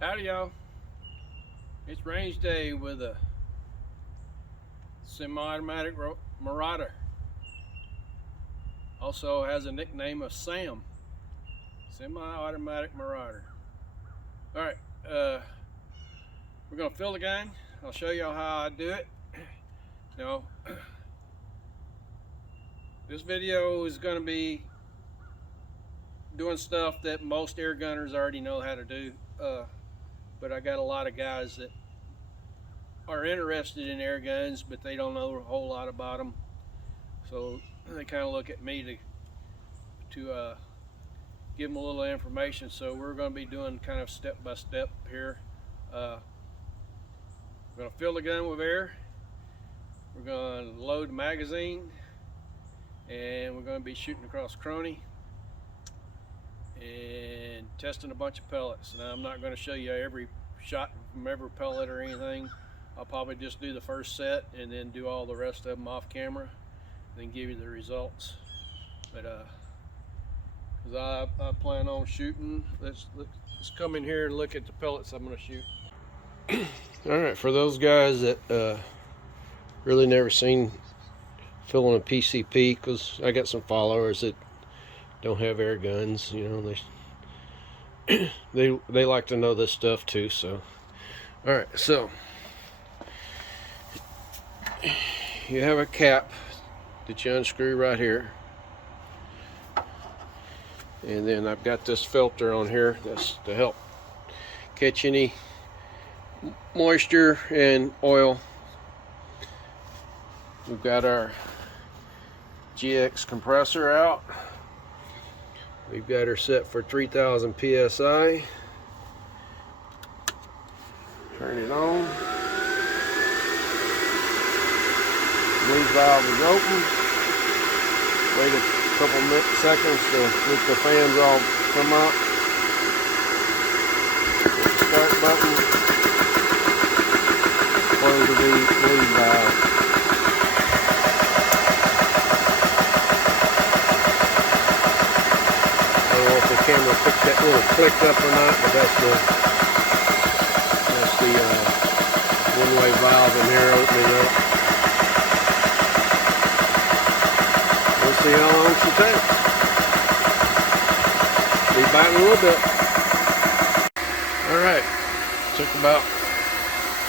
Howdy y'all, it's range day with a semi-automatic Marauder. Also has a nickname of Sam. Semi-automatic Marauder. Alright, we're going to fill the gun. I'll show y'all how I do it. Now, this video is going to be doing stuff that most air gunners already know how to do. But I got a lot of guys that are interested in air guns, but they don't know a whole lot about them. So they kind of look at me to give them a little information. So we're going to be doing kind of step by step here. We're going to fill the gun with air. We're going to load the magazine, and we're going to be shooting across chrono and testing a bunch of pellets. Now I'm not going to show you every shot from every pellet or anything. I'll probably just do the first set and then do all the rest of them off camera, then give you the results. But because I plan on shooting, let's come in here and look at the pellets I'm going to shoot. All right, for those guys that really never seen filling a PCP, because I got some followers that don't have air guns, you know, they like to know this stuff too. So all right, so you have a cap that you unscrew right here, and then I've got this filter on here that's to help catch any moisture and oil. We've got our GX compressor out. We've got her set for 3000 psi. Turn it on. Lead valve is open. Wait a couple seconds to let the fans all come up. Hit the start button. Close the lead valve. I don't know if the camera picked that little click up or not, but that's the one-way valve in there opening up. We'll see how long she takes. Be back in a little bit. Alright, took about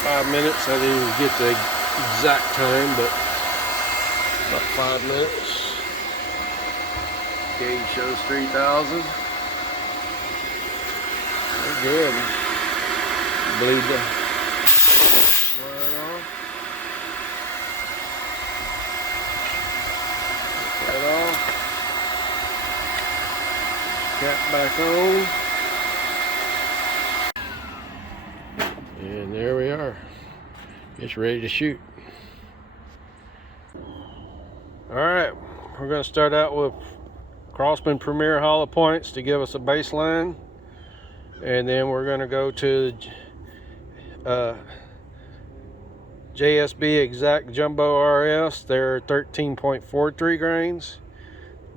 5 minutes. I didn't even get the exact time, but about 5 minutes. Gauge shows 3000. We're good. Bleed the line off. Take that off. Cap back on. And there we are. It's ready to shoot. Alright, we're going to start out with Crossman Premier hollow points to give us a baseline, and then we're going to go to JSB Exact Jumbo RS. They're 13.43 grains.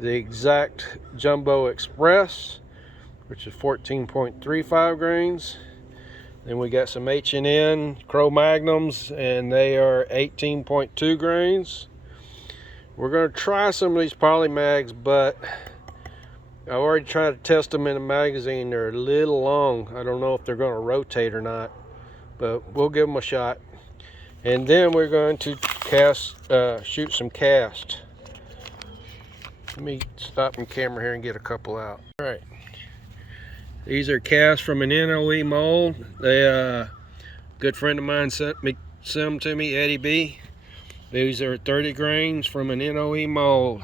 The Exact Jumbo Express, which is 14.35 grains. Then we got some H&N Cro Magnums, and they are 18.2 grains. We're going to try some of these poly mags, but I already tried to test them in a magazine. They're a little long. I don't know if they're going to rotate or not, but we'll give them a shot. And then we're going to shoot some cast. Let me stop the camera here and get a couple out. All right, these are cast from an NOE mold. A good friend of mine sent them to me, Eddie B. These are 30 grains from an NOE mold,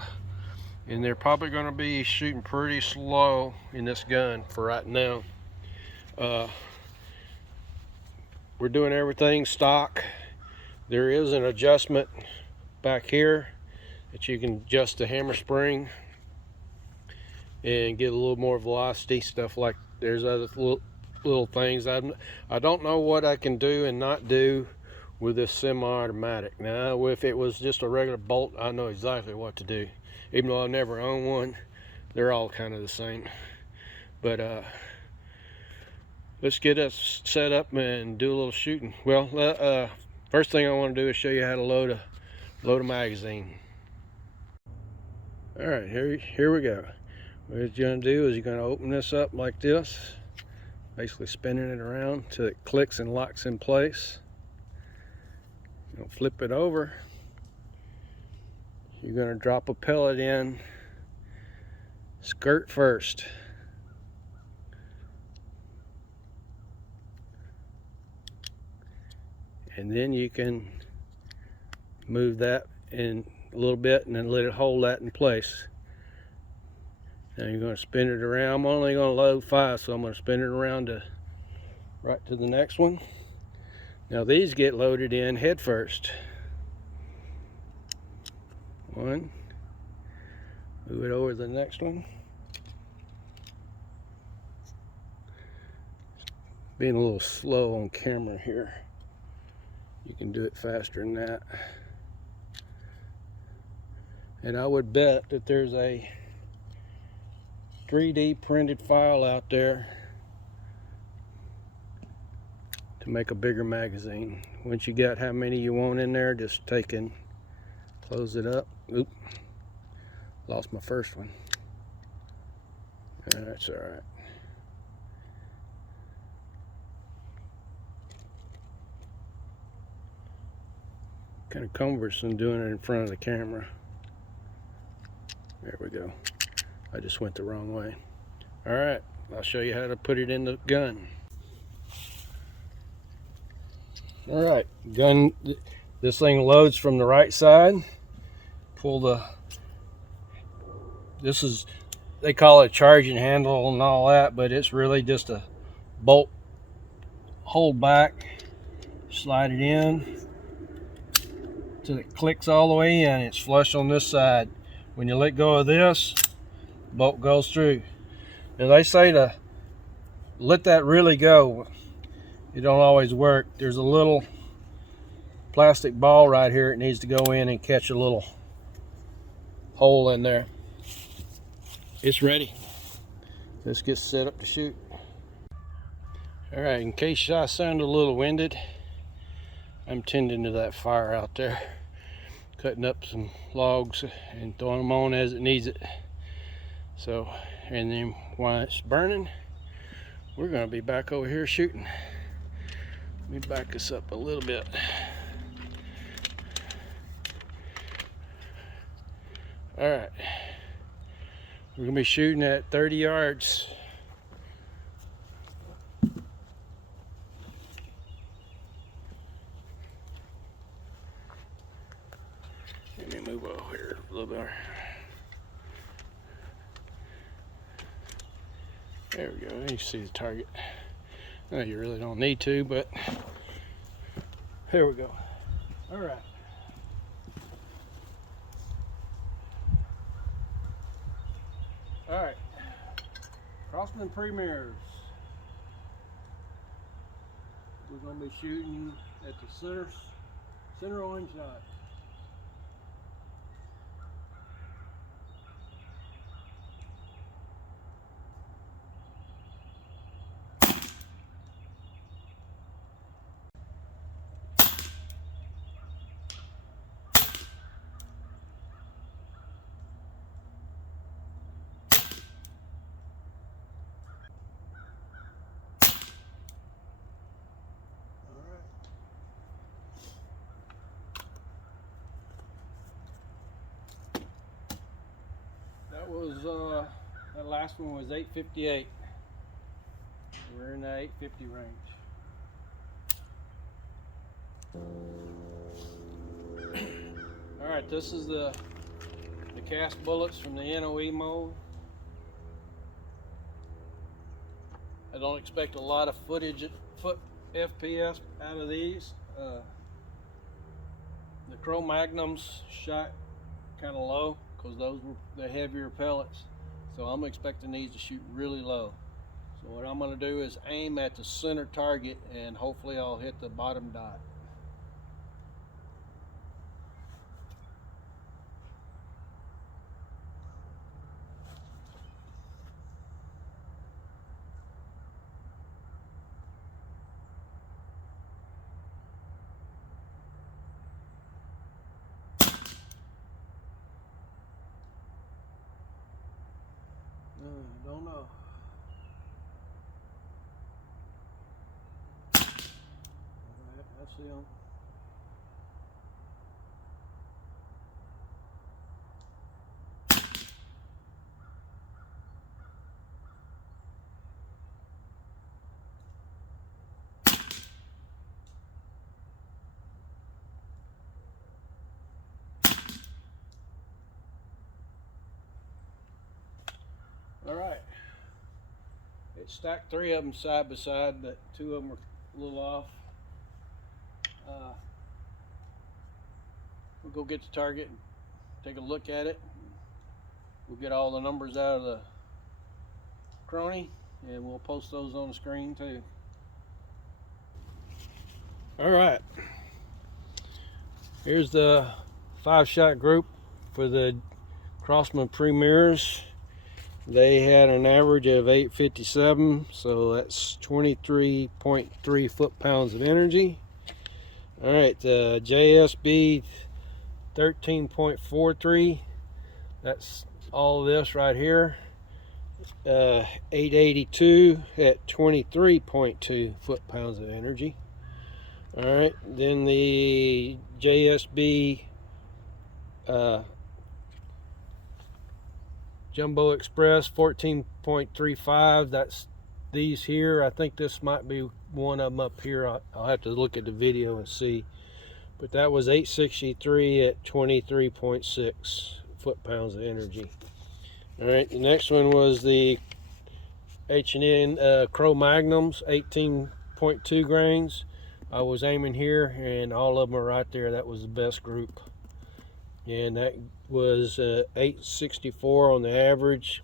and they're probably going to be shooting pretty slow in this gun for right now. We're doing everything stock. There is an adjustment back here that you can adjust the hammer spring and get a little more velocity, stuff like there's other little things. I don't know what I can do and not do with this semi-automatic. Now, if it was just a regular bolt, I know exactly what to do. Even though I never own one, they're all kind of the same. But let's get us set up and do a little shooting. Well, first thing I want to do is show you how to load a magazine. All right, here we go. What you're gonna do is you're gonna open this up like this, basically spinning it around till it clicks and locks in place. You'll flip it over. You're gonna drop a pellet in, skirt first. And then you can move that in a little bit and then let it hold that in place. Now you're going to spin it around. I'm only going to load 5, so I'm going to spin it around right to the next one. Now these get loaded in head first. 1. Move it over to the next one. Being a little slow on camera here. You can do it faster than that. And I would bet that there's a 3D printed file out there to make a bigger magazine. Once you got how many you want in there, just take and close it up. Oop, lost my first one. That's all right. Kind of cumbersome doing it in front of the camera. There we go. I just went the wrong way. All right, I'll show you how to put it in the gun. All right, gun. This thing loads from the right side. Pull the. This is, they call it charging handle and all that, but it's really just a bolt. Hold back, slide it in till it clicks all the way in. It's flush on this side. When you let go of this, bolt goes through. And they say to let that really go. It don't always work. There's a little plastic ball right here. It needs to go in and catch a little hole in there. It's ready. Let's get set up to shoot. All right, in case I sound a little winded, I'm tending to that fire out there, cutting up some logs and throwing them on as it needs it. So, and then while it's burning, we're going to be back over here shooting. Let me back this up a little bit. All right, we're going to be shooting at 30 yards. Let me move over here a little bit. There we go. You see the target. No, you really don't need to, but there we go. All right. All right. Crossman Premiers. We're going to be shooting at the center orange dot. That was that last one was 858. We're in the 850 range. All right, this is the cast bullets from the NOE mold. I don't expect a lot of FPS out of these. The Cro-Magnums shot kind of low because those were the heavier pellets. So I'm expecting these to shoot really low. So what I'm going to do is aim at the center target and hopefully I'll hit the bottom dot. don't know. Alright, that's him. Alright. It stacked 3 of them side by side, but 2 of them were a little off. We'll go get the target and take a look at it. We'll get all the numbers out of the Chrony and we'll post those on the screen too. Alright. Here's the 5-shot group for the Crosman Premiers. They had an average of 857, so that's 23.3 foot-pounds of energy. Alright, the JSB 13.43, that's all this right here. 882 at 23.2 foot-pounds of energy. Alright, then the JSB Jumbo Express 14.35, that's these here. I think this might be one of them up here. I'll have to look at the video and see. But that was 863 at 23.6 foot-pounds of energy. Alright, the next one was the H&N Cro-Magnums, 18.2 grains. I was aiming here and all of them are right there. That was the best group. And that was 864 on the average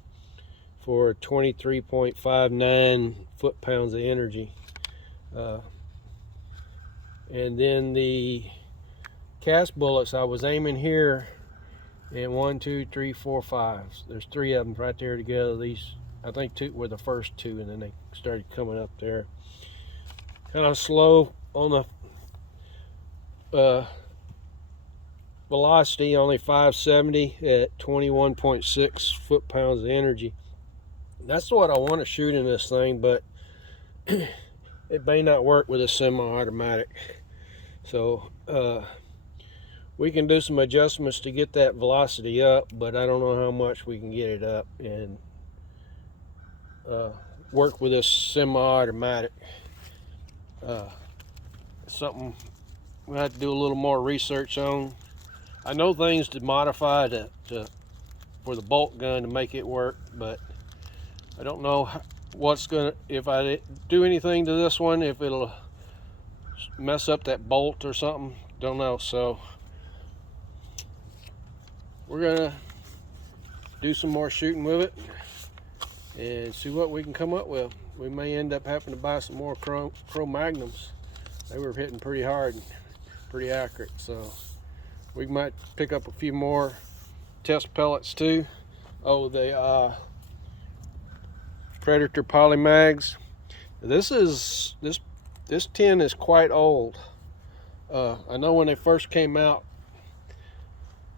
for 23.59 foot-pounds of energy. And then the cast bullets, I was aiming here, and 1, 2, 3, 4, 5. There's 3 of them right there together. These, I think, 2 were the first 2, and then they started coming up there. Kind of slow on the velocity, only 570 at 21.6 foot-pounds of energy. That's what I want to shoot in this thing, but it may not work with a semi-automatic. So we can do some adjustments to get that velocity up, but I don't know how much we can get it up and work with this semi-automatic. Something we'll have to do a little more research on. I know things to modify for the bolt gun to make it work, but I don't know what's gonna, if I do anything to this one, if it'll mess up that bolt or something. Don't know. So we're gonna do some more shooting with it and see what we can come up with. We may end up having to buy some more Cro-Magnums. They were hitting pretty hard and pretty accurate, so we might pick up a few more test pellets too. Oh, the Predator Polymags. This tin is quite old. I know when they first came out,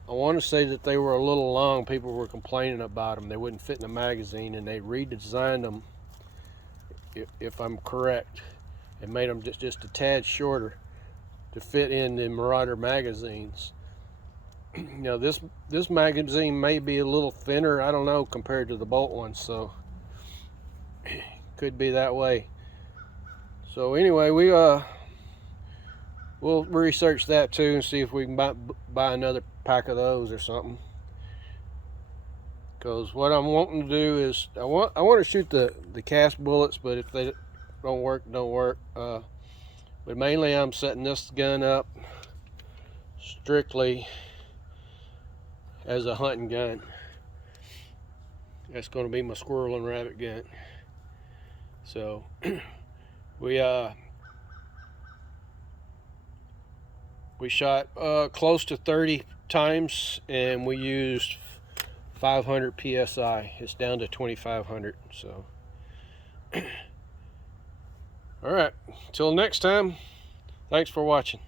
I want to say that they were a little long. People were complaining about them. They wouldn't fit in the magazine, and they redesigned them, if I'm correct, and made them just a tad shorter to fit in the Marauder magazines. Now this magazine may be a little thinner, I don't know, compared to the bolt ones, so could be that way. So anyway, we'll research that too and see if we can buy another pack of those or something. Because what I'm wanting to do is I want to shoot the cast bullets, but if they don't work, don't work. But mainly I'm setting this gun up strictly as a hunting gun. That's going to be my squirrel and rabbit gun. So we shot close to 30 times, and we used 500 psi. It's down to 2500. So all right, till next time, thanks for watching.